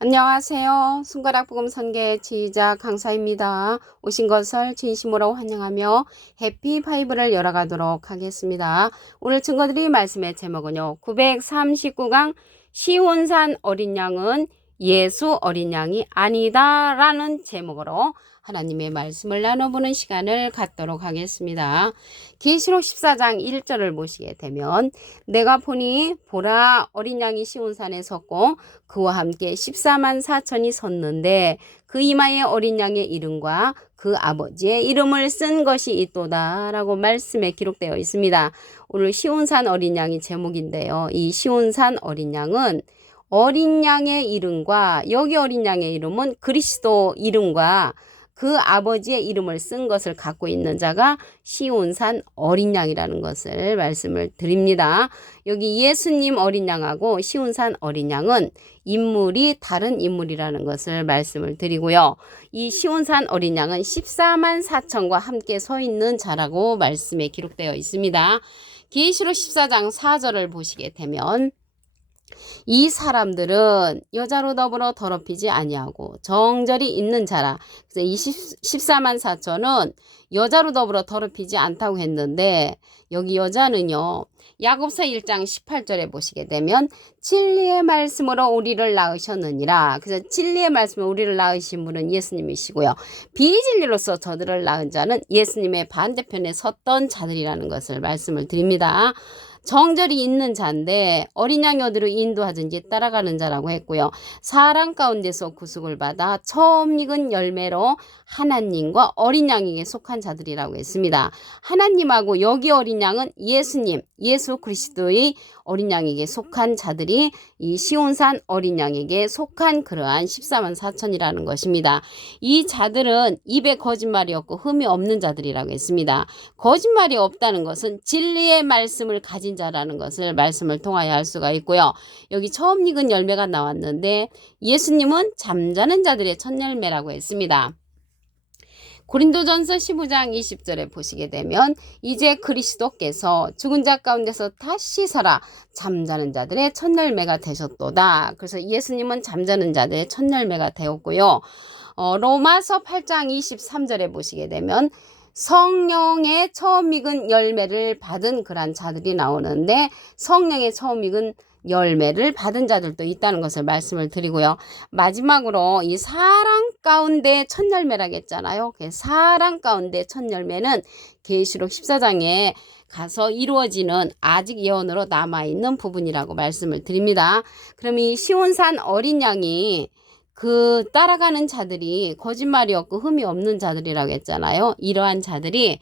안녕하세요. 손가락 복음 선계 지휘자 강사입니다. 오신 것을 진심으로 환영하며 해피 파이브를 열어가도록 하겠습니다. 오늘 증거드릴 말씀의 제목은요. 939강 시온산 어린 양은 예수 어린 양이 아니다 라는 제목으로 하나님의 말씀을 나눠보는 시간을 갖도록 하겠습니다. 계시록 14장 1절을 보시게 되면 내가 보니 보라 어린 양이 시온산에 섰고 그와 함께 14만 4천이 섰는데 그 이마에 어린 양의 이름과 그 아버지의 이름을 쓴 것이 있도다 라고 말씀에 기록되어 있습니다. 오늘 시온산 어린 양이 제목인데요. 이 시온산 어린 양은 어린 양의 이름과 여기 어린 양의 이름은 그리스도 이름과 그 아버지의 이름을 쓴 것을 갖고 있는 자가 시온산 어린 양이라는 것을 말씀을 드립니다. 여기 예수님 어린 양하고 시온산 어린 양은 인물이 다른 인물이라는 것을 말씀을 드리고요. 이 시온산 어린 양은 14만 4천과 함께 서 있는 자라고 말씀에 기록되어 있습니다. 계시록 14장 4절을 보시게 되면 이 사람들은 여자로 더불어 더럽히지 아니하고 정절이 있는 자라. 그래서 이 14만 4천은 여자로 더불어 더럽히지 않다고 했는데 여기 여자는요. 야고보서 1장 18절에 보시게 되면 진리의 말씀으로 우리를 낳으셨느니라. 그래서 진리의 말씀으로 우리를 낳으신 분은 예수님이시고요. 비진리로서 저들을 낳은 자는 예수님의 반대편에 섰던 자들이라는 것을 말씀을 드립니다. 정절이 있는 자인데 어린 양이 어디로 인도하든지 따라가는 자라고 했고요. 사랑 가운데서 구속을 받아 처음 익은 열매로 하나님과 어린 양에게 속한 자들이라고 했습니다. 하나님하고 여기 어린 양은 예수님, 예수 그리스도의 어린 양에게 속한 자들이 이 시온산 어린 양에게 속한 그러한 14만 4천이라는 것입니다. 이 자들은 입에 거짓말이 없고 흠이 없는 자들이라고 했습니다. 거짓말이 없다는 것은 진리의 말씀을 가진 자라는 것을 말씀을 통하여 알 수가 있고요. 여기 처음 익은 열매가 나왔는데 예수님은 잠자는 자들의 첫 열매라고 했습니다. 고린도전서 15장 20절에 보시게 되면 이제 그리스도께서 죽은 자 가운데서 다시 살아 잠자는 자들의 첫 열매가 되셨도다. 그래서 예수님은 잠자는 자들의 첫 열매가 되었고요. 로마서 8장 23절에 보시게 되면 성령의 처음 익은 열매를 받은 그런 자들이 나오는데 성령의 처음 익은 열매를 받은 자들도 있다는 것을 말씀을 드리고요. 마지막으로 이 사랑 가운데 첫 열매라고 했잖아요. 사랑 가운데 첫 열매는 계시록 14장에 가서 이루어지는 아직 예언으로 남아있는 부분이라고 말씀을 드립니다. 그럼 이 시온산 어린 양이 그 따라가는 자들이 거짓말이 없고 흠이 없는 자들이라고 했잖아요. 이러한 자들이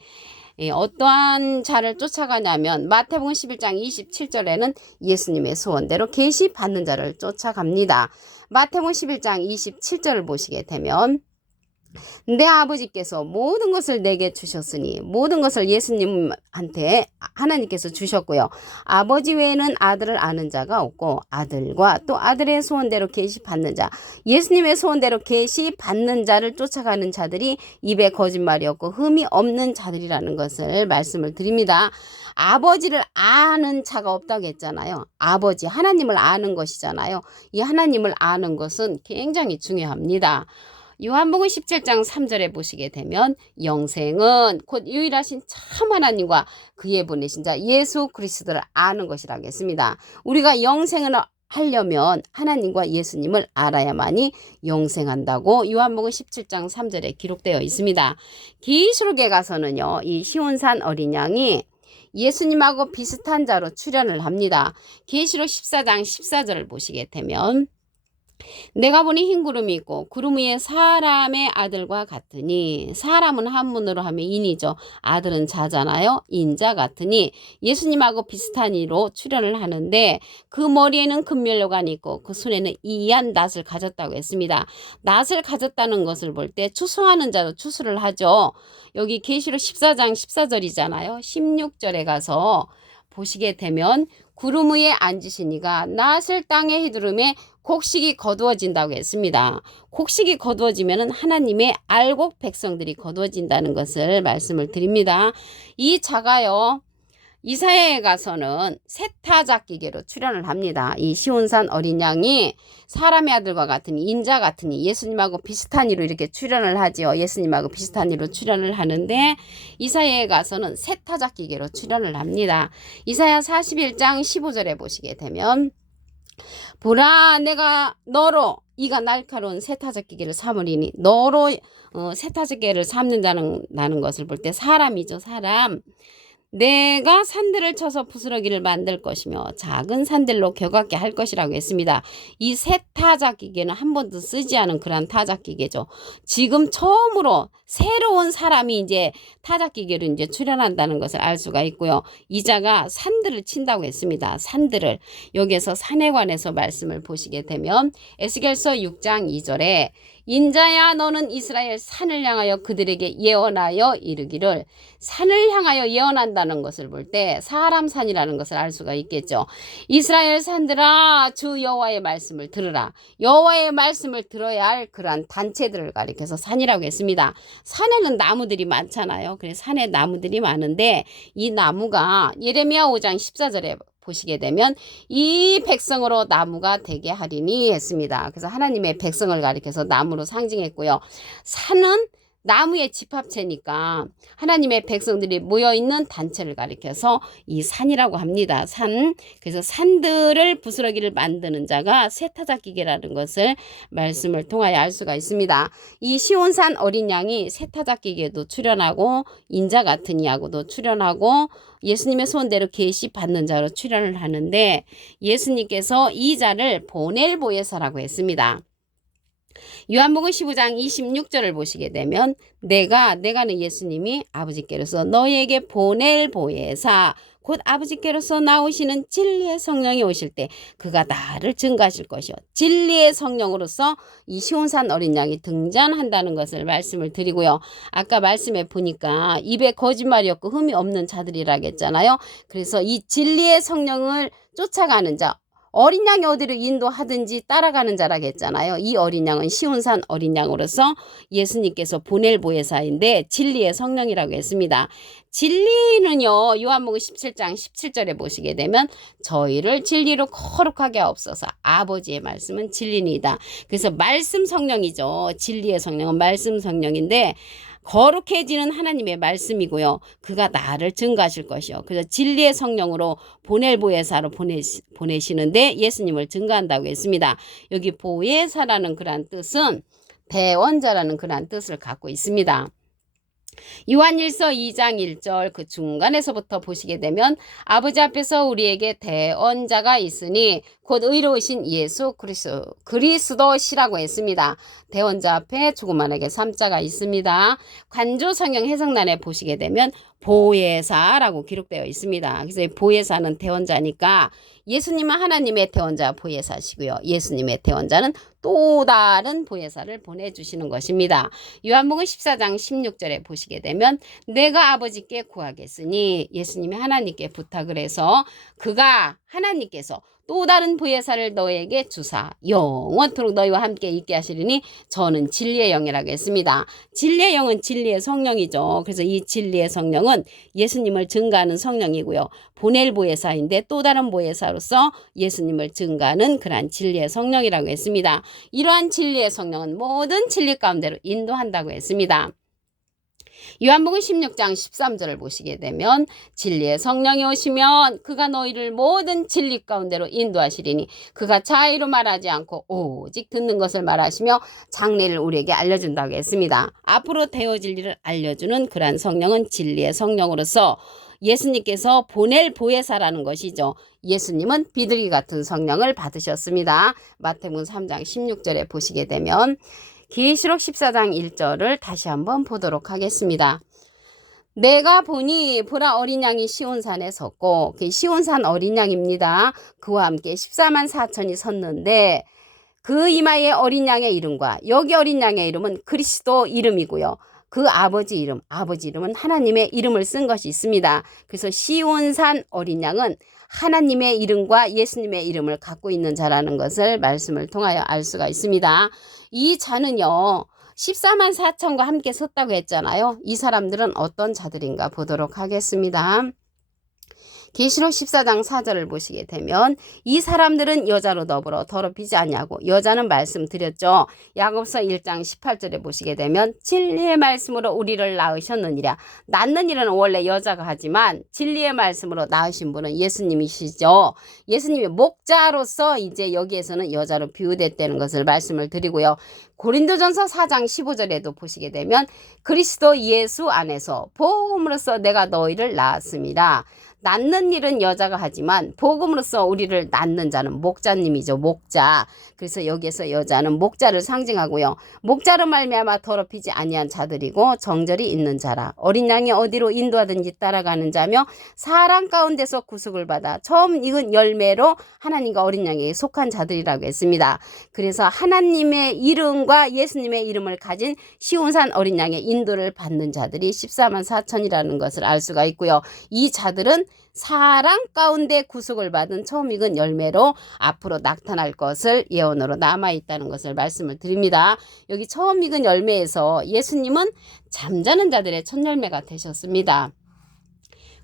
어떠한 자를 쫓아가냐면 마태복음 11장 27절에는 예수님의 소원대로 계시 받는 자를 쫓아갑니다. 마태복음 11장 27절을 보시게 되면 내 아버지께서 모든 것을 내게 주셨으니 모든 것을 예수님한테 하나님께서 주셨고요. 아버지 외에는 아들을 아는 자가 없고 아들과 또 아들의 소원대로 계시받는 자, 예수님의 소원대로 계시받는 자를 쫓아가는 자들이 입에 거짓말이 없고 흠이 없는 자들이라는 것을 말씀을 드립니다. 아버지를 아는 자가 없다고 했잖아요. 아버지 하나님을 아는 것이잖아요. 이 하나님을 아는 것은 굉장히 중요합니다. 요한복음 17장 3절에 보시게 되면 영생은 곧 유일하신 참 하나님과 그의 보내신 자 예수 그리스도를 아는 것이라고 했습니다. 우리가 영생을 하려면 하나님과 예수님을 알아야만이 영생한다고 요한복음 17장 3절에 기록되어 있습니다. 계시록에 가서는요. 이 시온산 어린 양이 예수님하고 비슷한 자로 출현을 합니다. 계시록 14장 14절을 보시게 되면 내가 보니 흰 구름이 있고 구름 위에 사람의 아들과 같으니 사람은 한문으로 하면 인이죠. 아들은 자잖아요. 인자 같으니 예수님하고 비슷한 이로 출현을 하는데 그 머리에는 금면류관이 있고 그 손에는 이한 낫을 가졌다고 했습니다. 낫을 가졌다는 것을 볼 때 추수하는 자로 추수를 하죠. 여기 계시록 14장 14절이잖아요. 16절에 가서 보시게 되면 구름 위에 앉으시니가 낫을 땅에 휘두르매 곡식이 거두어진다고 했습니다. 곡식이 거두어지면 하나님의 알곡 백성들이 거두어진다는 것을 말씀을 드립니다. 이 자가요. 이사야에 가서는 세타작기계로 출현을 합니다. 이 시온산 어린 양이 사람의 아들과 같으니 인자 같으니 예수님하고 비슷한 이로 이렇게 출현을 하지요. 예수님하고 비슷한 이로 출현을 하는데 이사야에 가서는 세타작기계로 출현을 합니다. 이사야 41장 15절에 보시게 되면 보라 내가 너로 이가 날카로운 세타작기계를 삼으리니 너로 세타작기계를 삼는다는 것을 볼 때 사람이죠. 사람. 내가 산들을 쳐서 부스러기를 만들 것이며 작은 산들로 겨같게 할 것이라고 했습니다. 이 세타작기계는 한 번도 쓰지 않은 그런 타작기계죠. 지금 처음으로 새로운 사람이 이제 타작기계로 이제 출현한다는 것을 알 수가 있고요. 이자가 산들을 친다고 했습니다. 산들을. 여기에서 산에 관해서 말씀을 보시게 되면 에스겔서 6장 2절에 인자야 너는 이스라엘 산을 향하여 그들에게 예언하여 이르기를 산을 향하여 예언한다는 것을 볼 때 사람 산이라는 것을 알 수가 있겠죠. 이스라엘 산들아 주 여호와의 말씀을 들으라. 여호와의 말씀을 들어야 할 그러한 단체들을 가리켜서 산이라고 했습니다. 산에는 나무들이 많잖아요. 그래서 산에 나무들이 많은데 이 나무가 예레미야 5장 14절에 보시게 되면 이 백성으로 나무가 되게 하리니 했습니다. 그래서 하나님의 백성을 가리켜서 나무로 상징했고요. 산은 나무의 집합체니까 하나님의 백성들이 모여있는 단체를 가리켜서 이 산이라고 합니다. 산. 그래서 산들을 부스러기를 만드는 자가 세타작기계라는 것을 말씀을 통하여 알 수가 있습니다. 이 시온산 어린 양이 세타작기계도 출현하고 인자 같은 이하고도 출현하고 예수님의 소원대로 계시 받는 자로 출현을 하는데 예수님께서 이 자를 보넬보에사라고 했습니다. 요한복음 15장 26절을 보시게 되면 내가는 예수님이 아버지께로서 너희에게 보낼 보혜사 곧 아버지께로서 나오시는 진리의 성령이 오실 때 그가 나를 증거하실 것이요. 진리의 성령으로서 이 시온산 어린 양이 등장한다는 것을 말씀을 드리고요. 아까 말씀에 보니까 입에 거짓말이 없고 흠이 없는 자들이라고 했잖아요. 그래서 이 진리의 성령을 쫓아가는 자 어린 양이 어디로 인도하든지 따라가는 자라고 했잖아요. 이 어린 양은 시온산 어린 양으로서 예수님께서 보낼 보혜사인데 진리의 성령이라고 했습니다. 진리는요. 요한복음 17장 17절에 보시게 되면 저희를 진리로 거룩하게 하옵소서. 아버지의 말씀은 진리니이다. 그래서 말씀 성령이죠. 진리의 성령은 말씀 성령인데 거룩해지는 하나님의 말씀이고요. 그가 나를 증거하실 것이요. 그래서 진리의 성령으로 보낼 보혜사로 보내시는데 예수님을 증거한다고 했습니다. 여기 보혜사라는 그러한 뜻은 대원자라는 그러한 뜻을 갖고 있습니다. 요한일서 2장 1절 그 중간에서부터 보시게 되면 아버지 앞에서 우리에게 대언자가 있으니 곧 의로우신 예수 그리스도시라고 했습니다. 대언자 앞에 조그만하게 3자가 있습니다. 관조 성경 해석란에 보시게 되면 보혜사라고 기록되어 있습니다. 그래서 보혜사는 대언자니까 예수님은 하나님의 대언자 보혜사시고요. 예수님의 대언자는 또 다른 보혜사를 보내주시는 것입니다. 요한복음 14장 16절에 보시게 되면 내가 아버지께 구하겠으니 예수님이 하나님께 부탁을 해서 그가 하나님께서 또 다른 보혜사를 너에게 주사 영원토록 너희와 함께 있게 하시리니 저는 진리의 영이라고 했습니다. 진리의 영은 진리의 성령이죠. 그래서 이 진리의 성령은 예수님을 증거하는 성령이고요. 보낼 보혜사인데 또 다른 보혜사로서 예수님을 증거하는 그러한 진리의 성령이라고 했습니다. 이러한 진리의 성령은 모든 진리 가운데로 인도한다고 했습니다. 요한복음 16장 13절을 보시게 되면 진리의 성령이 오시면 그가 너희를 모든 진리 가운데로 인도하시리니 그가 자의로 말하지 않고 오직 듣는 것을 말하시며 장래를 우리에게 알려준다고 했습니다. 앞으로 되어질 일을 알려주는 그러한 성령은 진리의 성령으로서 예수님께서 보낼 보혜사라는 것이죠. 예수님은 비둘기 같은 성령을 받으셨습니다. 마태복음 3장 16절에 보시게 되면 계시록 14장 1절을 다시 한번 보도록 하겠습니다. 내가 보니 보라 어린 양이 시온산에 섰고 시온산 어린 양입니다. 그와 함께 14만 4천이 섰는데 그 이마에 어린 양의 이름과 여기 어린 양의 이름은 그리스도 이름이고요. 그 아버지 이름은 하나님의 이름을 쓴 것이 있습니다. 그래서 시온산 어린 양은 하나님의 이름과 예수님의 이름을 갖고 있는 자라는 것을 말씀을 통하여 알 수가 있습니다. 이 자는요 14만 4천과 함께 섰다고 했잖아요. 이 사람들은 어떤 자들인가 보도록 하겠습니다. 계시록 14장 4절을 보시게 되면 이 사람들은 여자로 더불어 더럽히지 아니하고, 여자는 말씀드렸죠. 야고보서 1장 18절에 보시게 되면 진리의 말씀으로 우리를 낳으셨느니라. 낳는 일은 원래 여자가 하지만 진리의 말씀으로 낳으신 분은 예수님이시죠. 예수님이 목자로서 이제 여기에서는 여자로 비유됐다는 것을 말씀을 드리고요. 고린도전서 4장 15절에도 보시게 되면 그리스도 예수 안에서 복음으로써 내가 너희를 낳았습니다. 낳는 일은 여자가 하지만 복음으로써 우리를 낳는 자는 목자님이죠. 목자. 그래서 여기에서 여자는 목자를 상징하고요. 목자로 말미암아 더럽히지 아니한 자들이고 정절이 있는 자라. 어린 양이 어디로 인도하든지 따라가는 자며 사람 가운데서 구속을 받아 처음 익은 열매로 하나님과 어린 양에게 속한 자들이라고 했습니다. 그래서 하나님의 이름과 예수님의 이름을 가진 시온산 어린 양의 인도를 받는 자들이 14만 4천이라는 것을 알 수가 있고요. 이 자들은 사랑 가운데 구속을 받은 처음 익은 열매로 앞으로 나타날 것을 예언으로 남아있다는 것을 말씀을 드립니다. 여기 처음 익은 열매에서 예수님은 잠자는 자들의 첫 열매가 되셨습니다.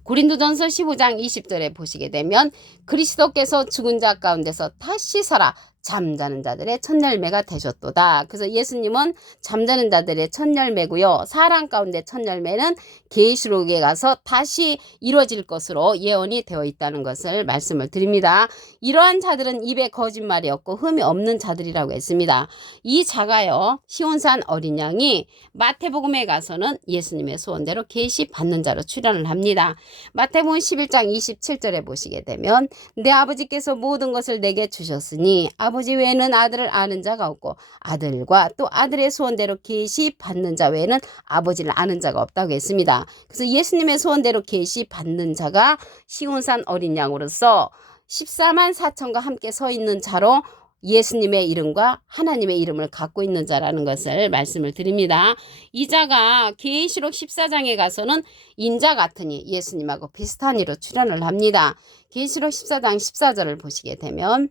고린도전서 15장 20절에 보시게 되면 그리스도께서 죽은 자 가운데서 다시 살아 잠자는 자들의 첫 열매가 되셨도다. 그래서 예수님은 잠자는 자들의 첫 열매고요. 사람 가운데 첫 열매는 계시록에 가서 다시 이루어질 것으로 예언이 되어 있다는 것을 말씀을 드립니다. 이러한 자들은 입에 거짓말이 없고 흠이 없는 자들이라고 했습니다. 이 자가요, 시온산 어린 양이 마태복음에 가서는 예수님의 소원대로 계시 받는 자로 출현을 합니다. 마태복음 11장 27절에 보시게 되면 내 아버지께서 모든 것을 내게 주셨으니 아버지 외에는 아들을 아는 자가 없고 아들과 또 아들의 소원대로 계시 받는 자 외에는 아버지를 아는 자가 없다고 했습니다. 그래서 예수님의 소원대로 계시 받는 자가 시온산 어린 양으로서 14만 4천과 함께 서 있는 자로 예수님의 이름과 하나님의 이름을 갖고 있는 자라는 것을 말씀을 드립니다. 이 자가 계시록 14장에 가서는 인자 같으니 예수님하고 비슷한 이로 출현을 합니다. 계시록 14장 14절을 보시게 되면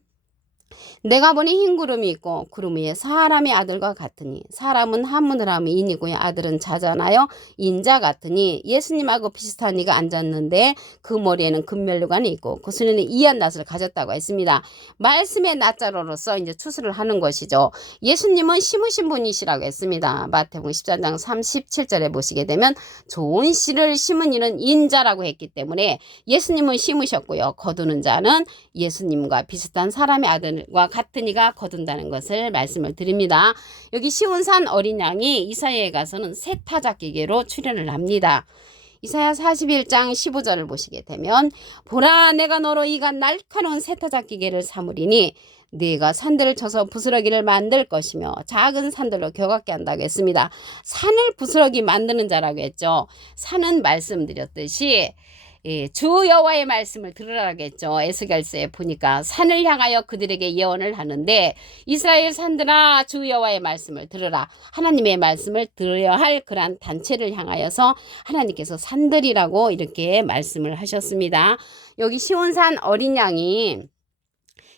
내가 보니 흰 구름이 있고 구름 위에 사람의 아들과 같으니 사람은 한문을 하면 인이고요. 아들은 자잖아요. 인자 같으니 예수님하고 비슷한 이가 앉았는데 그 머리에는 금면류관이 있고 그 손에는 이한 낫을 가졌다고 했습니다. 말씀의 낫자로로서 이제 추수를 하는 것이죠. 예수님은 심으신 분이시라고 했습니다. 마태복음 14장 37절에 보시게 되면 좋은 씨를 심은 이는 인자라고 했기 때문에 예수님은 심으셨고요. 거두는 자는 예수님과 비슷한 사람의 아들 과 같은 이가 거둔다는 것을 말씀을 드립니다. 여기 시온산 어린 양이 이사야에 가서는 새 타작기계로 출현을 합니다. 이사야 41장 15절을 보시게 되면 보라 내가 너로 이가 날카로운 새 타작기계를 삼으리니 네가 산들을 쳐서 부스러기를 만들 것이며 작은 산들로 겨같게 한다고 했습니다. 산을 부스러기 만드는 자라고 했죠. 산은 말씀드렸듯이 주 여호와의 말씀을 들으라겠죠. 에스겔서에 보니까 산을 향하여 그들에게 예언을 하는데 이스라엘 산들아 주 여호와의 말씀을 들으라. 하나님의 말씀을 들어야 할 그러한 단체를 향하여서 하나님께서 산들이라고 이렇게 말씀을 하셨습니다. 여기 시온산 어린 양이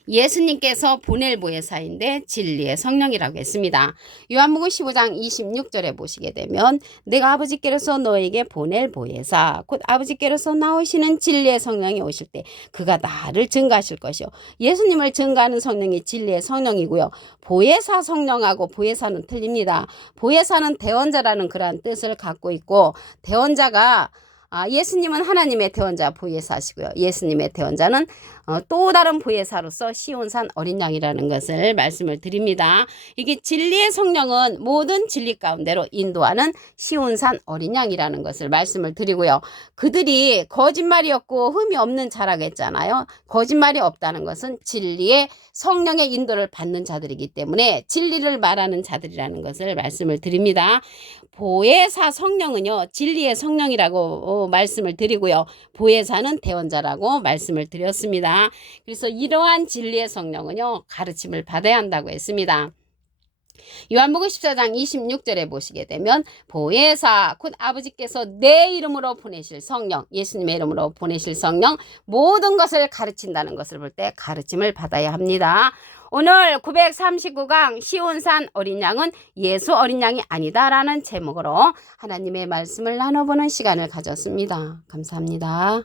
예수님께서 보낼 보혜사인데 진리의 성령이라고 했습니다. 요한복음 15장 26절에 보시게 되면 내가 아버지께로서 너에게 보낼 보혜사 곧 아버지께로서 나오시는 진리의 성령이 오실 때 그가 나를 증거하실 것이요. 예수님을 증거하는 성령이 진리의 성령이고요. 보혜사 성령하고 보혜사는 틀립니다. 보혜사는 대언자라는 그러한 뜻을 갖고 있고 대언자가 예수님은 하나님의 대언자 보혜사시고요. 예수님의 대언자는 또 다른 보혜사로서 시온산 어린 양이라는 것을 말씀을 드립니다. 이게 진리의 성령은 모든 진리 가운데로 인도하는 시온산 어린 양이라는 것을 말씀을 드리고요. 그들이 거짓말이 없고 흠이 없는 자라고 했잖아요. 거짓말이 없다는 것은 진리의 성령의 인도를 받는 자들이기 때문에 진리를 말하는 자들이라는 것을 말씀을 드립니다. 보혜사 성령은요 진리의 성령이라고 말씀을 드리고요. 보혜사는 대언자라고 말씀을 드렸습니다. 그래서 이러한 진리의 성령은요 가르침을 받아야 한다고 했습니다. 요한복음 14장 26절에 보시게 되면 보혜사 곧 아버지께서 내 이름으로 보내실 성령, 예수님의 이름으로 보내실 성령 모든 것을 가르친다는 것을 볼 때 가르침을 받아야 합니다. 오늘 939강 시온산 어린 양은 예수 어린 양이 아니다라는 제목으로 하나님의 말씀을 나눠보는 시간을 가졌습니다. 감사합니다.